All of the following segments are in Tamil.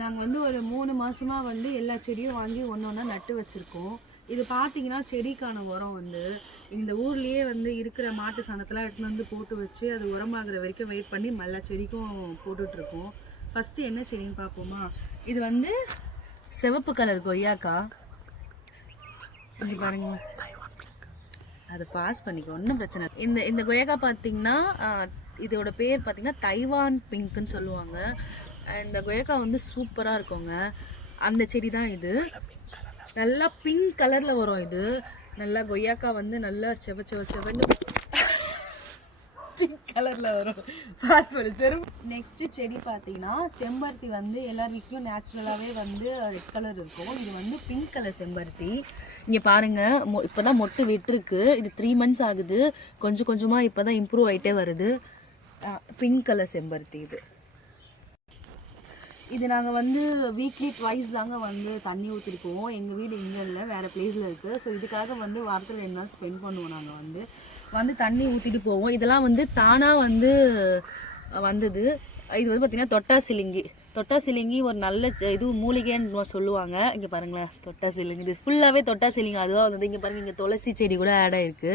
நாங்கள் வந்து ஒரு 3 மாதமாக வந்து எல்லா செடியும் வாங்கி ஒன்று ஒன்றா நட்டு வச்சுருக்கோம். இது பார்த்தீங்கன்னா செடிக்கான உரம் வந்து இந்த ஊர்லேயே வந்து இருக்கிற மாட்டு சாணத்தெல்லாம் எடுத்துகிட்டு வந்து போட்டு வச்சு அது உரமாகிற வரைக்கும் வெயிட் பண்ணி எல்லா செடிக்கும் போட்டுட்ருக்கோம். ஃபஸ்ட்டு என்ன செடின்னு பார்ப்போமா? இது வந்து சிவப்பு கலர் கொய்யாக்கா. இங்கே பாருங்க, அதை பாஸ் பண்ணிக்கோ, ஒன்றும் பிரச்சனை இல்லை. இந்த கொய்யாக்கா பார்த்தீங்கன்னா இதோட பேர் பார்த்தீங்கன்னா தைவான் பிங்க்குன்னு சொல்லுவாங்க. இந்த கொய்யாக்கா வந்து சூப்பராக இருக்குங்க. அந்த செடி தான் இது. நல்லா பிங்க் கலரில் வரும். இது நல்லா கொய்யாக்கா வந்து நல்லா செவன்னு பிங்க் கலரில் வரும். பாஸ் பண்ணி தரும். நெக்ஸ்ட்டு செடி பார்த்தீங்கன்னா செம்பருத்தி வந்து எல்லார் வீட்லையும் நேச்சுரலாகவே வந்து ரெட் கலர் இருக்கும். இது வந்து பிங்க் கலர் செம்பருத்தி. இங்கே பாருங்கள், இப்போ தான் மொட்டு விட்டுருக்கு. இது 3 months ஆகுது. கொஞ்சம் கொஞ்சமாக இப்போ தான் இம்ப்ரூவ் ஆகிட்டே வருது. பிங்க் கலர் செம்பருத்தி இது நாங்கள் வந்து வீக்லி ட்வைஸ் தாங்க வந்து தண்ணி ஊற்றிட்டு போவோம். எங்கள் வீடு இங்கே இல்லை, வேறு பிளேஸில் இருக்குது. ஸோ இதுக்காக வந்து வாரத்தில் 2 நாள் ஸ்பெண்ட் பண்ணுவோம். நாங்கள் வந்து தண்ணி ஊற்றிட்டு போவோம். இதெல்லாம் வந்து தானாக வந்து வந்தது. இது வந்து பார்த்திங்கன்னா தொட்டாசிலிங்கி ஒரு நல்ல இது மூலிகைன்னு சொல்லுவாங்க. இங்கே பாருங்களேன், தொட்டாசிலிங்கி இது ஃபுல்லாகவே தொட்டாசிலிங்கி அதுவாக வந்தது. இங்கே பாருங்கள், இங்கே துளசி செடி கூட ஆட் ஆகிருக்கு.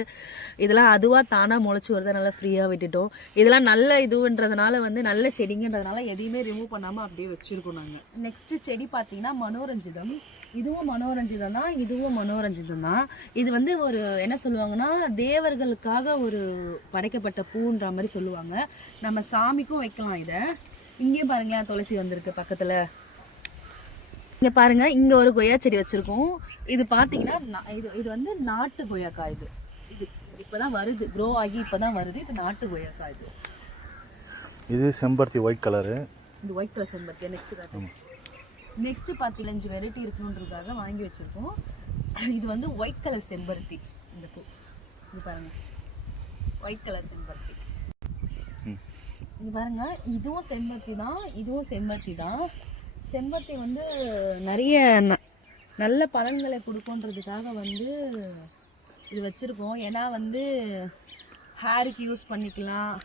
இதெல்லாம் அதுவாக தானாக முளைச்சி வருது. நல்லா ஃப்ரீயாக விட்டுட்டோம். இதெல்லாம் நல்ல இதுன்றதுனால வந்து நல்ல செடிங்கன்றதுனால எதையுமே ரிமூவ் பண்ணாமல் அப்படியே வச்சுருக்கோம் நாங்கள். நெக்ஸ்ட்டு செடி பார்த்தீங்கன்னா மனோரஞ்சிதம். இதுவும் மனோரஞ்சிதம் தான். இது வந்து ஒரு என்ன சொல்லுவாங்கன்னா தேவர்களுக்காக ஒரு படைக்கப்பட்ட பூன்ற மாதிரி சொல்லுவாங்க. நம்ம சாமிக்கும் வைக்கலாம். இதை இங்கேயும் பாருங்களேன், துளசி வந்திருக்கு பக்கத்தில். இங்கே பாருங்க, இங்கே ஒரு கொய்யா செடி வச்சுருக்கோம். இது பார்த்தீங்கன்னா இது வந்து நாட்டு கொய்யாக்கா. இது இப்போ தான் வருது, க்ரோ ஆகி இப்போ தான் வருது. இது நாட்டு கொய்யாக்கா. இது செம்பருத்தி ஒயிட் கலரு. இது ஒயிட் கலர் செம்பருத்தி. நெக்ஸ்ட்டு 15 வெரைட்டி இருக்கணுன்றதுக்காக வாங்கி வச்சுருக்கோம். இது வந்து ஒயிட் கலர் செம்பருத்தி. இந்த பூ இது பாருங்கள், ஒயிட் கலர் செம்பருத்தி. இது பாருங்க, இதுவும் செம்பருத்தி தான். செம்பருத்தி வந்து நிறைய நல்ல பலன்களை கொடுக்குன்றதுக்காக வந்து இது வச்சுருக்கோம். ஏன்னா வந்து ஹேருக்கு யூஸ் பண்ணிக்கலாம்,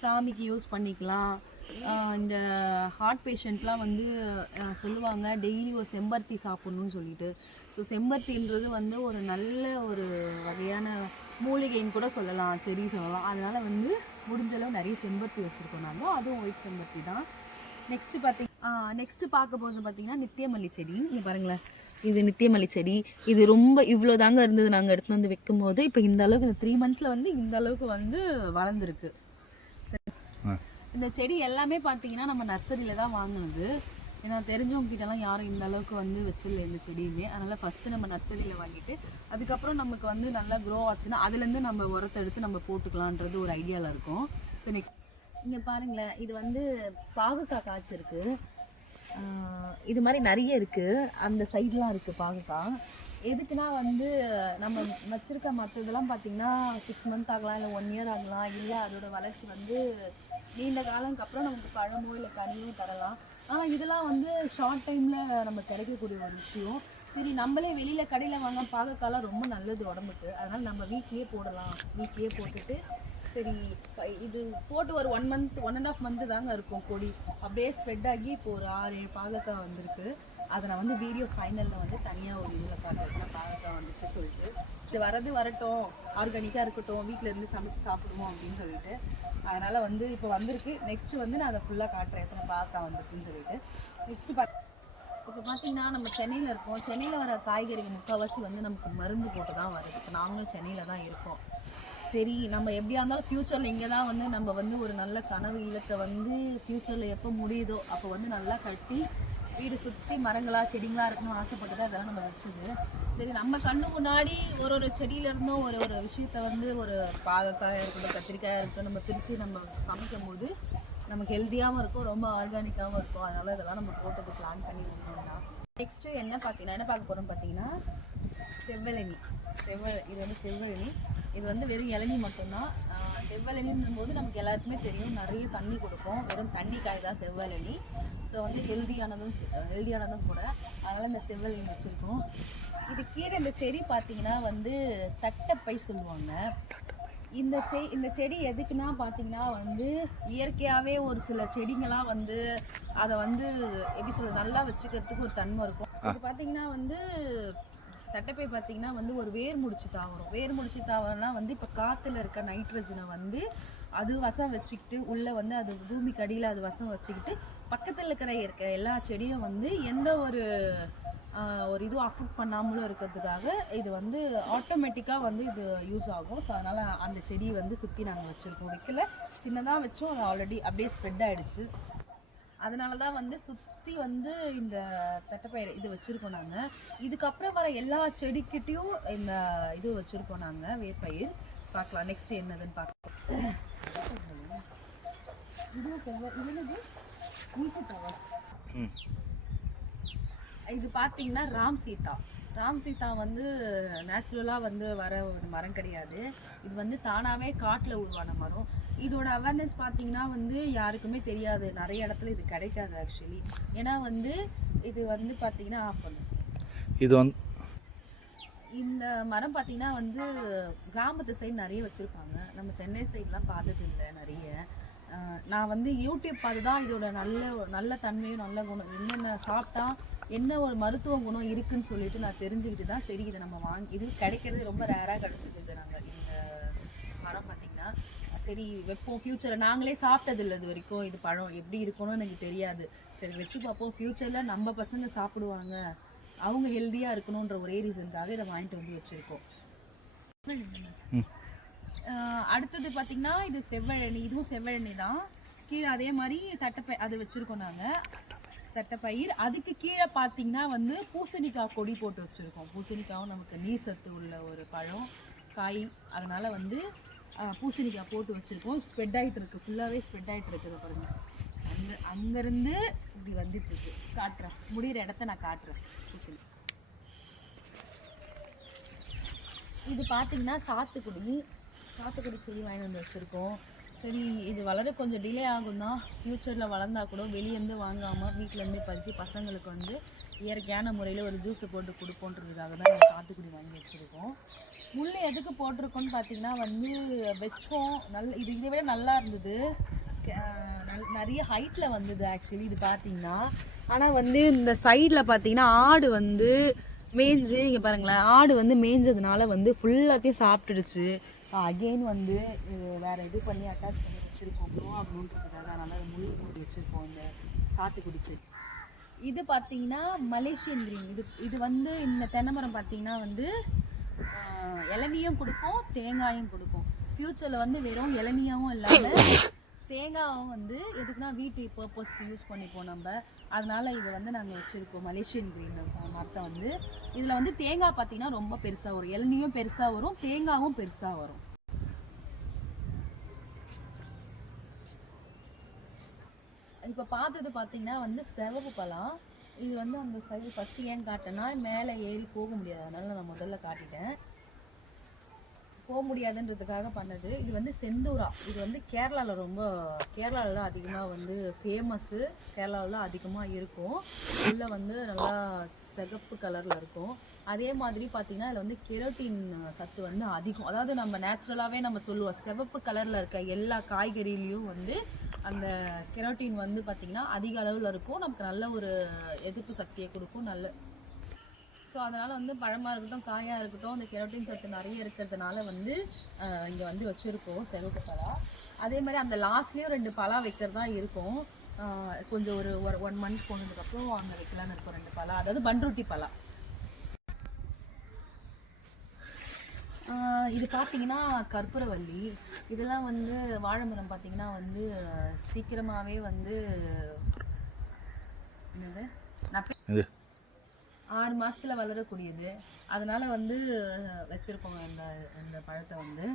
சாமிக்கு யூஸ் பண்ணிக்கலாம். இந்த ஹார்ட் பேஷண்ட்லாம் வந்து சொல்லுவாங்க டெய்லி ஒரு செம்பருத்தி சாப்பிட்ணுன்னு சொல்லிட்டு. ஸோ செம்பருத்தின்றது வந்து ஒரு நல்ல ஒரு வகையான மூலிகைன்னு கூட சொல்லலாம், செடி சொல்லலாம். அதனால் வந்து முடிஞ்சளவு நிறைய செம்பருத்தி வச்சுருக்கோம் நாங்கள். அதுவும் ஒயிட் செம்பருத்தி தான். நெக்ஸ்ட்டு பார்க்க போகிறது பார்த்திங்கன்னா நித்தியமல்லி செடி. இங்கே பாருங்களேன், இது நித்தியமல்லி செடி. இது ரொம்ப இவ்வளோ தாங்க இருந்தது. நாங்கள் எடுத்துகிட்டு வந்து வைக்கும் போது இப்போ இந்த அளவுக்கு, இந்த 3 months வந்து இந்த அளவுக்கு வந்து வளர்ந்துருக்கு. இந்த செடி எல்லாமே பார்த்தீங்கன்னா நம்ம நர்சரியில் தான் வாங்கினது. ஏன்னா தெரிஞ்சவங்க கிட்டலாம் யாரும் இந்த அளவுக்கு வந்து வச்சிடல இந்த செடியுமே. அதனால் ஃபஸ்ட்டு நம்ம நர்சரியில் வாங்கிட்டு அதுக்கப்புறம் நமக்கு வந்து நல்லா க்ரோ ஆச்சுன்னா அதுலேருந்து நம்ம உரத்தை எடுத்து நம்ம போட்டுக்கலான்றது ஒரு ஐடியாவில் இருக்கும். ஸோ நெக்ஸ்ட் இங்கே பாருங்களேன், இது வந்து பாகக்காய் காய்ச்சிருக்கு. இது மாதிரி நிறைய இருக்குது. அந்த சைட்லாம் இருக்குது பாகக்காய். எதுக்குன்னா வந்து நம்ம வச்சுருக்க மற்ற இதெல்லாம் பார்த்திங்கன்னா 6 months ஆகலாம், இல்லை 1 year ஆகலாம். இல்லை அதோட வளர்ச்சி வந்து நீண்ட காலத்துக்கு அப்புறம் நமக்கு பழமோ இல்லை கனியோ தரலாம். ஆனால் இதெல்லாம் வந்து ஷார்ட் டைமில் நம்ம கிடைக்கக்கூடிய ஒரு விஷயம். சரி, நம்மளே வெளியில் கடையில் வாங்க பாகக்காலாம் ரொம்ப நல்லது உடம்புக்கு. அதனால் நம்ம வீட்லேயே போடலாம். வீட்லேயே போட்டுட்டு சரி, இது போட்டு ஒரு 1 month 1.5 month தாங்க இருக்கும் கொடி. அப்படியே ஸ்ப்ரெட் ஆகி இப்போ ஒரு 6-7 பாகக்காய் வந்திருக்கு. அதை நான் வந்து வீடியோ ஃபைனலில் வந்து தனியாக ஒரு இதில் காட்டுறேன், பாகக்காய் வந்துச்சு சொல்லிட்டு. இது வரட்டும், ஆர்கானிக்காக இருக்கட்டும், வீட்டில் இருந்து சமைச்சு சாப்பிடுவோம் அப்படின்னு சொல்லிட்டு. அதனால் வந்து இப்போ வந்திருக்கு. நெக்ஸ்ட்டு வந்து நான் அதை ஃபுல்லாக காட்டுறேன் எத்தனை பாகக்காய் வந்துருக்குன்னு சொல்லிட்டு. நெக்ஸ்ட்டு இப்போ பார்த்தீங்கன்னா நம்ம சென்னையில் இருக்கோம். சென்னையில் வர காய்கறிகள் முக்கால்வாசி வந்து நமக்கு மருந்து போட்டு தான் வருது. இப்போ நாங்களும் சென்னையில் தான் இருக்கோம். சரி, நம்ம எப்படியா இருந்தாலும் ஃப்யூச்சரில் இங்கே தான் வந்து நம்ம வந்து ஒரு நல்ல கனவு இல்லத்தை வந்து ஃப்யூச்சரில் எப்போ முடியுதோ அப்போ வந்து நல்லா கட்டி வீடு சுற்றி மரங்களாக செடிங்களாக இருக்கணும்னு ஆசைப்பட்டு தான் இதெல்லாம் நம்ம வச்சது. சரி, நம்ம கண்ணு முன்னாடி ஒரு செடியிலேருந்தும் ஒரு விஷயத்த வந்து ஒரு பாகக்காயாக இருக்கட்டும், கத்திரிக்காயாக இருக்கட்டும், நம்ம பிரித்து நம்ம சமைக்கும் போது நமக்கு ஹெல்த்தியாகவும் இருக்கும், ரொம்ப ஆர்கானிக்காகவும் இருக்கும். அதனால் இதெல்லாம் நம்ம போட்டது பிளான் பண்ணி இருக்கோம்னா. நெக்ஸ்ட்டு என்ன பார்க்க போகிறோம் பார்த்தீங்கன்னா செவ்வழனி. இது வந்து செவ்வழனி. இது வந்து வெறும் இளநி மட்டும்தான். செவ்வழனின்னும் போது நமக்கு எல்லாருக்குமே தெரியும், நிறைய தண்ணி கொடுக்கும். வெறும் தண்ணி காய் தான் செவ்வழனி. ஸோ வந்து ஹெல்தியானதும் கூட. அதனால் இந்த செவ்வழனி வச்சுருக்கோம். இது கீரை இந்த செடி பார்த்தீங்கன்னா வந்து தட்டைப்பை சொல்லுவாங்க. இந்த செடி எதுக்குன்னா பார்த்தீங்கன்னா வந்து இயற்கையாகவே ஒரு சில செடிங்களாம் வந்து அதை வந்து எப்படி சொல்றது நல்லா வச்சுக்கிறதுக்கு ஒரு தன்மை இருக்கும். இது பார்த்தீங்கன்னா வந்து தட்டைப்பை பார்த்தீங்கன்னா வந்து ஒரு வேர் முடிச்சு தாவரம். வேர் முடிச்சு தாவரம்னா வந்து இப்போ காற்றுல இருக்க நைட்ரஜனை வந்து அது வசம் வச்சுக்கிட்டு உள்ளே வந்து அது பூமிக்கு அடியில் அது வசம் வச்சுக்கிட்டு பக்கத்தில் இருக்க எல்லா செடியும் வந்து எந்த ஒரு இதுவும் அஃபெக்ட் பண்ணாமலும் இருக்கிறதுக்காக இது வந்து ஆட்டோமேட்டிக்காக வந்து இது யூஸ் ஆகும். ஸோ அதனால் அந்த செடியை வந்து சுற்றி நாங்கள் வச்சுருக்கோம். வைக்கல சின்னதாக வச்சோம், அது ஆல்ரெடி அப்படியே ஸ்ப்ரெட் ஆகிடுச்சு. அதனால தான் வந்து சுற்றி வந்து இந்த தட்டைப்பயிர் இது வச்சுருக்கோம் நாங்கள். இதுக்கப்புறம் வர எல்லா செடிக்கிட்டையும் இந்த இது வச்சுருக்கோம் நாங்கள் வேர்பயிர். பார்க்கலாம் நெக்ஸ்ட் என்னதுன்னு பார்க்கலாம். இது பார்த்தீங்கன்னா ராம் சீதா வந்து நேச்சுரலாக வந்து வர ஒரு மரம் கிடையாது. இது வந்து தானாகவே காட்டில் உருவான மரம். இதோட அவேர்னஸ் பார்த்தீங்கன்னா வந்து யாருக்குமே தெரியாது. நிறைய இடத்துல இது கிடைக்காது ஆக்சுவலி. ஏன்னா வந்து இது வந்து பார்த்தீங்கன்னா ஆஃப் பண்ணும். இது வந்து இந்த மரம் பார்த்தீங்கன்னா வந்து கிராமத்து சைடு நிறைய வச்சுருப்பாங்க. நம்ம சென்னை சைட்லாம் பார்த்தது இல்லை நிறைய. நான் வந்து யூடியூப் பார்த்து தான் இதோட நல்ல தன்மையும் நல்ல குணம் என்னென்ன சாப்பிட்டா என்ன ஒரு மருத்துவ குணம் இருக்குன்னு சொல்லிட்டு நான் தெரிஞ்சுக்கிட்டு தான் சரி இதை நம்ம இது கிடைக்கிறது ரொம்ப ரேராக கிடச்சிருக்குது. நாங்கள் இந்த மரம் பார்த்திங்கன்னா சரி வைப்போம் ஃப்யூச்சரில். நாங்களே சாப்பிட்டதில்லை இது வரைக்கும். இது பழம் எப்படி இருக்கணும்னு எனக்கு தெரியாது. சரி வச்சு பார்ப்போம், ஃப்யூச்சரில் நம்ம பசங்க சாப்பிடுவாங்க, அவங்க ஹெல்த்தியாக இருக்கணுன்ற ஒரே ரீசனுக்காக இதை வாங்கிட்டு வந்து வச்சுருக்கோம். அடுத்தது பார்த்திங்கன்னா இது செவ்வழனி. இதுவும் செவ்வழனி தான். கீழே அதே மாதிரி அது வச்சுருக்கோம் நாங்கள் தட்டைப்பயிர். அதுக்கு கீழே பார்த்தீங்கன்னா வந்து பூசணிக்காய் கொடி போட்டு வச்சுருக்கோம். பூசணிக்காவும் நமக்கு நீர் சத்து உள்ள ஒரு பழம் காய். அதனால் வந்து பூசணிக்காய் போட்டு வச்சுருக்கோம். ஸ்ப்ரெட் ஆகிட்டு இருக்குது, ஃபுல்லாகவே ஸ்ப்ரெட் ஆகிட்டு இருக்குது பாருங்கள். அங்கேருந்து இப்படி வந்துட்டுருக்கு. காட்டுறேன், முடிகிற இடத்த நான் காட்டுறேன். பூசணி இது பார்த்தீங்கன்னா சாத்துக்குடி செடி வாங்கி வந்து வச்சுருக்கோம். சரி இது வளர கொஞ்சம் டிலே ஆகும் தான். ஃப்யூச்சரில் வளர்ந்தா கூட வெளியேருந்து வாங்காமல் வீட்டிலேருந்து பறித்து பசங்களுக்கு வந்து இயற்கையான முறையில் ஒரு ஜூஸை போட்டு கொடுப்போன்றதுக்காக தான் இந்த சாத்துக்குடி வாங்கி வச்சுருக்கோம். முள் எதுக்கு போட்டிருக்கோன்னு பார்த்தீங்கன்னா வந்து வச்சோம் இது இதை விட நல்லா இருந்தது. நிறைய ஹைட்டில் வந்தது ஆக்சுவலி இது பார்த்தீங்கன்னா. ஆனால் வந்து இந்த சைடில் பார்த்தீங்கன்னா ஆடு வந்து மேய்ஞ்சு இங்கே பாருங்களேன், ஆடு வந்து மேய்ஞ்சதுனால வந்து ஃபுல்லாத்தையும் சாப்பிட்டுடுச்சு. அகெயின் வந்து வேறு இது பண்ணி அட்டாச் பண்ணி வச்சுருக்கோம் க்ரோ ஆகணுன்றதுக்காக. அதனால் முள் போட்டு வச்சுருக்கோம் இந்த சாத்துக்குடி செடி. இது பார்த்தீங்கன்னா மலேசியன் கிரீன். இது வந்து இந்த தென்னை மரம் பார்த்தீங்கன்னா வந்து இளநியும் கொடுக்கும் தேங்காயும் கொடுக்கும். ஃப்யூச்சரில் வந்து வெறும் இளநியாவும் இல்லாமல் தேங்காயும் வந்து எதுக்குன்னா வீட்டு பர்பஸ்க்கு யூஸ் பண்ணிப்போம் நம்ம. அதனால் இதை வந்து நாங்கள் வச்சுருக்கோம் மலேசியன் கிரீன் மரத்தை வந்து. இதில் வந்து தேங்காய் பார்த்தீங்கன்னா ரொம்ப பெருசாக வரும், இளநியும் பெருசாக வரும், தேங்காயும் பெருசாக வரும். இப்போ பார்த்தது பார்த்தீங்கன்னா வந்து சிவப்பு பழம். இது வந்து அந்த சைடு ஃபஸ்ட்டு ஏன் காட்டினா மேலே ஏறி போக முடியாது, அதனால நான் முதல்ல காட்டிட்டேன். போக முடியாதுன்றதுக்காக பண்ணது. இது வந்து செந்தூரா. இது வந்து கேரளாவில் தான் அதிகமாக வந்து ஃபேமஸ்ஸு. கேரளாவில் தான் அதிகமாக இருக்கும். உள்ளே வந்து நல்லா சிகப்பு கலரில் இருக்கும். அதே மாதிரி பார்த்திங்கன்னா இதில் வந்து கெரோட்டின் சத்து வந்து அதிகம். அதாவது நம்ம நேச்சுரலாகவே நம்ம சொல்லுவோம் சிவப்பு கலரில் இருக்க எல்லா காய்கறிலையும் வந்து அந்த கெரோட்டின் வந்து பார்த்திங்கன்னா அதிக அளவில் இருக்கும். நமக்கு நல்ல ஒரு எதிர்ப்பு சக்தியை கொடுக்கும். ஸோ அதனால் வந்து பழமாக இருக்கட்டும் காயாக இருக்கட்டும் அந்த கெரோட்டின் சத்து நிறைய இருக்கிறதுனால வந்து இங்கே வந்து வச்சுருக்கோம் சிவப்பு பலா. அதே மாதிரி அந்த லாஸ்ட்லேயும் 2 பலா வைக்கிறதா இருக்கும். கொஞ்சம் ஒரு 1 மந்த் போனதுக்கப்புறம் அங்கே வைக்கலான்னு இருக்கும் 2 பலா. அதாவது பன்ருட்டி பலா. இது பார்த்தீங்கன்னா கற்பூரவல்லி. இதெல்லாம் வந்து வாழை மரம் பார்த்தீங்கன்னா வந்து சீக்கிரமாகவே வந்து என்னது 6 மாதத்தில் வளரக்கூடியது. அதனால் வந்து வச்சுருக்கோங்க இந்த பழத்தை வந்து.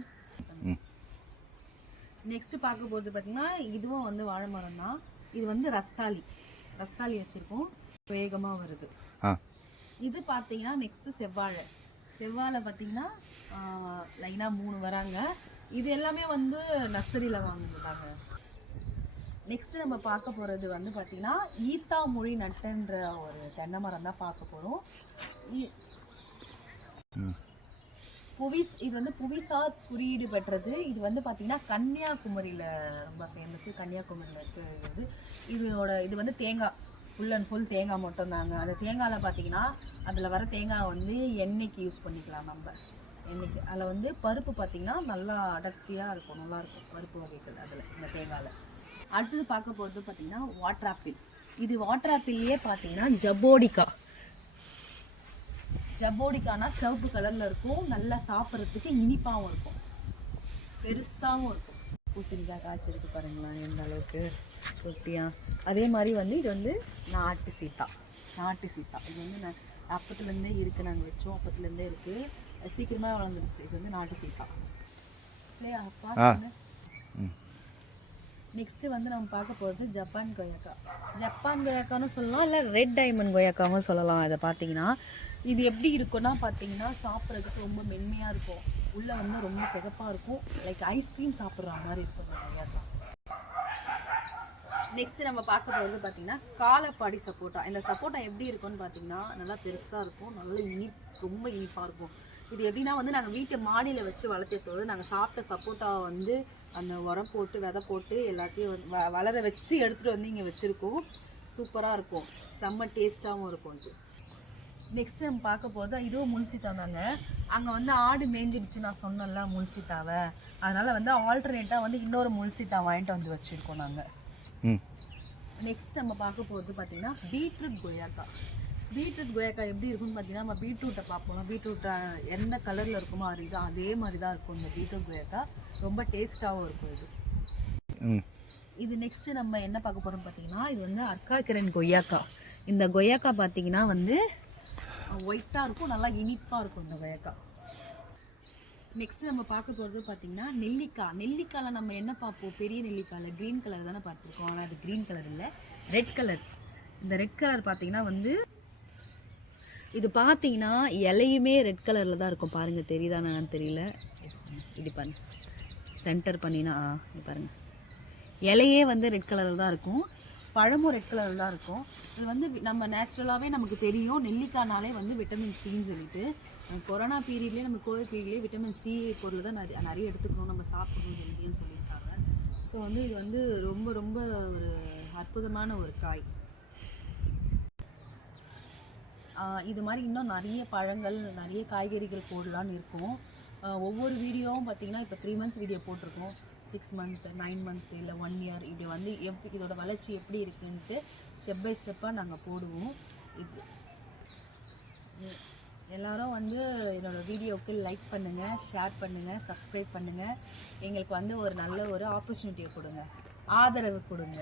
நெக்ஸ்ட்டு பார்க்க போகிறது பார்த்திங்கன்னா இதுவும் வந்து வாழை மரம் தான். இது வந்து ரஸ்தாளி வச்சுருக்கோம், வேகமாக வருது. இது பார்த்தீங்கன்னா நெக்ஸ்ட்டு செவ்வாழை பார்த்திங்கன்னா லைனாக 3 வராங்க. இது எல்லாமே வந்து நர்சரியில் வாங்கிட்டாங்க. நெக்ஸ்ட்டு நம்ம பார்க்க போகிறது வந்து பார்த்திங்கன்னா ஈத்தா மொழி நட்டுன்ற ஒரு தென்னை மரம் தான் பார்க்க போகிறோம். இது வந்து புவிசார் குறியீடு பெற்றது. இது வந்து பார்த்தீங்கன்னா கன்னியாகுமரியில் ரொம்ப ஃபேமஸ். கன்னியாகுமரியில் இருக்கிறது இது வந்து தேங்காய், ஃபுல் அண்ட் ஃபுல் தேங்காய் மட்டும் தாங்க. அந்த தேங்காயில் பார்த்தீங்கன்னா அதில் வர தேங்காய் வந்து எண்ணெய்க்கு யூஸ் பண்ணிக்கலாம் நம்ம. எண்ணெய்க்கு அதில் வந்து பருப்பு பார்த்திங்கன்னா நல்லா அடர்த்தியாக இருக்கும், நல்லாயிருக்கும் பருப்பு வகைகள் அதில் இந்த தேங்காயில். அடுத்தது பார்க்க போகிறது பார்த்திங்கன்னா வாட்டர் ஆப்பிள். இது வாட்டர் ஆப்பிள்லேயே பார்த்தீங்கன்னா ஜப்போடிக்கானா சிவப்பு கலரில் இருக்கும். நல்லா சாப்பிட்றதுக்கு இனிப்பாகவும் இருக்கும், பெருசாகவும் இருக்கும். பூசணிக்காய் காய்ச்சிருக்கு பாருங்களேன் எந்த அளவுக்கு குட்டியாக. அதே மாதிரி வந்து இது வந்து நாட்டு சீத்தா. இது வந்து நான் அப்பத்துலேருந்தே இருக்குது, நாங்கள் வச்சோம் அப்பத்துலேருந்தே இருக்குது, சீக்கிரமாக வளர்ந்துருச்சு. இது வந்து நாட்டு சீத்தா இல்லையா? பார்த்து நெக்ஸ்ட்டு வந்து நம்ம பார்க்க போகிறது ஜப்பான் கொய்யாக்கான்னு சொல்லலாம், இல்லை ரெட் டைமண்ட் கொய்யாக்காவும் சொல்லலாம். அதை பார்த்தீங்கன்னா இது எப்படி இருக்குன்னா பார்த்தீங்கன்னா சாப்பிட்றதுக்கு ரொம்ப மென்மையாக இருக்கும், உள்ளே வந்து ரொம்ப சிகப்பாக இருக்கும், லைக் ஐஸ்கிரீம் சாப்பிட்ற மாதிரி இருக்கும் இந்த கொய்யாக்கா. நெக்ஸ்ட்டு நம்ம பார்க்க போகிறது பார்த்தீங்கன்னா காலப்பாடி சப்போட்டா. இந்த சப்போட்டா எப்படி இருக்கும்னு பார்த்தீங்கன்னா நல்லா பெருசாக இருக்கும், நல்ல ரொம்ப இனிப்பாக இருக்கும். இது எப்படின்னா வந்து நாங்கள் வீட்டை மாடியில் வச்சு வளர்த்ததோடு நாங்கள் சாப்பிட்ட சப்போட்டாவை வந்து அந்த உரம் போட்டு விதை போட்டு எல்லாத்தையும் வந்து வளர வச்சு எடுத்துகிட்டு வந்து இங்கே வச்சுருக்கோம். சூப்பராக இருக்கும், செம்ம டேஸ்ட்டாகவும் இருக்கும். இது நெக்ஸ்ட்டு நம்ம பார்க்க போது இதுவும் முல்சீத்தா தாங்க. அங்கே வந்து ஆடு மேய்ஞ்சிடுச்சு நான் சொன்னேன்ல முல்சீத்தாவை, அதனால் வந்து ஆல்டர்னேட்டாக வந்து இன்னொரு முல்சீத்தா வாங்கிட்டு வந்து வச்சுருக்கோம் நாங்கள். நெக்ஸ்ட் நம்ம பார்க்க போகிறது பார்த்திங்கன்னா பீட்ரூட் கொய்யாக்கா எப்படி இருக்குன்னு பார்த்தீங்கன்னா நம்ம பீட்ரூட்டை பார்ப்போம். பீட்ரூட்டை எந்த கலரில் இருக்குமோ அதே மாதிரி தான் இருக்கும் இந்த பீட்ரூட் கொய்யாக்கா, ரொம்ப டேஸ்ட்டாகவும் இருக்கும். இது நெக்ஸ்ட்டு நம்ம என்ன பார்க்க போகிறோம் பார்த்தீங்கன்னா இது வந்து அர்க்காக்கிரன் கொய்யாக்கா. இந்த கொய்யாக்கா பார்த்தீங்கன்னா வந்து ஒயிட்டாக இருக்கும், நல்லா இனிப்பாக இருக்கும் இந்த கொய்யாக்கா. நெக்ஸ்ட் நம்ம பார்க்க போகிறது பார்த்தீங்கன்னா நெல்லிக்காயில் நம்ம என்ன பார்ப்போம், பெரிய நெல்லிக்காயில் க்ரீன் கலர் தானே பார்த்துருக்கோம், ஆனால் அது க்ரீன் கலர் இல்லை, ரெட் கலர். இந்த ரெட் கலர் பார்த்தீங்கன்னா வந்து இது பார்த்தீங்கன்னா இலையுமே ரெட் கலரில் தான் இருக்கும். பாருங்கள் தெரியுதானு தெரியல, இது பாருங்க சென்டர் பண்ணினா பாருங்கள் இலையே வந்து ரெட் கலரில் தான் இருக்கும், பழமும் ரெட் கலரில் தான் இருக்கும். இது வந்து நம்ம நேச்சுரலாகவே நமக்கு தெரியும் நெல்லிக்காய்னாலே வந்து விட்டமின் சின்னு சொல்லிட்டு. கொரோனா பீரியட்லேயே நம்ம கோவிட் பீரியட்லேயே விட்டமின் சி பொருள் தான் நிறைய எடுத்துக்கணும், நம்ம சாப்பிடணும் ஹெல்த்தின்னு சொல்லியிருக்காங்க. ஸோ வந்து இது வந்து ரொம்ப ரொம்ப ஒரு அற்புதமான ஒரு காய். இது மாதிரி இன்னும் நிறைய பழங்கள் நிறைய காய்கறிகள் போடலான்னு இருக்கும். ஒவ்வொரு வீடியோவும் பார்த்திங்கன்னா இப்போ 3 months வீடியோ போட்டிருக்கோம், 6 months 9 months இல்லை 1 year இப்படி வந்து இதோட வளர்ச்சி எப்படி இருக்குன்ட்டு ஸ்டெப் பை ஸ்டெப்பாக நாங்கள் போடுவோம். இது எல்லோரும் வந்து என்னோடய வீடியோவுக்கு லைக் பண்ணுங்கள், ஷேர் பண்ணுங்கள், சப்ஸ்கிரைப் பண்ணுங்கள். எங்களுக்கு வந்து ஒரு நல்ல ஒரு ஆப்பர்ச்சுனிட்டியை கொடுங்க, ஆதரவு கொடுங்க.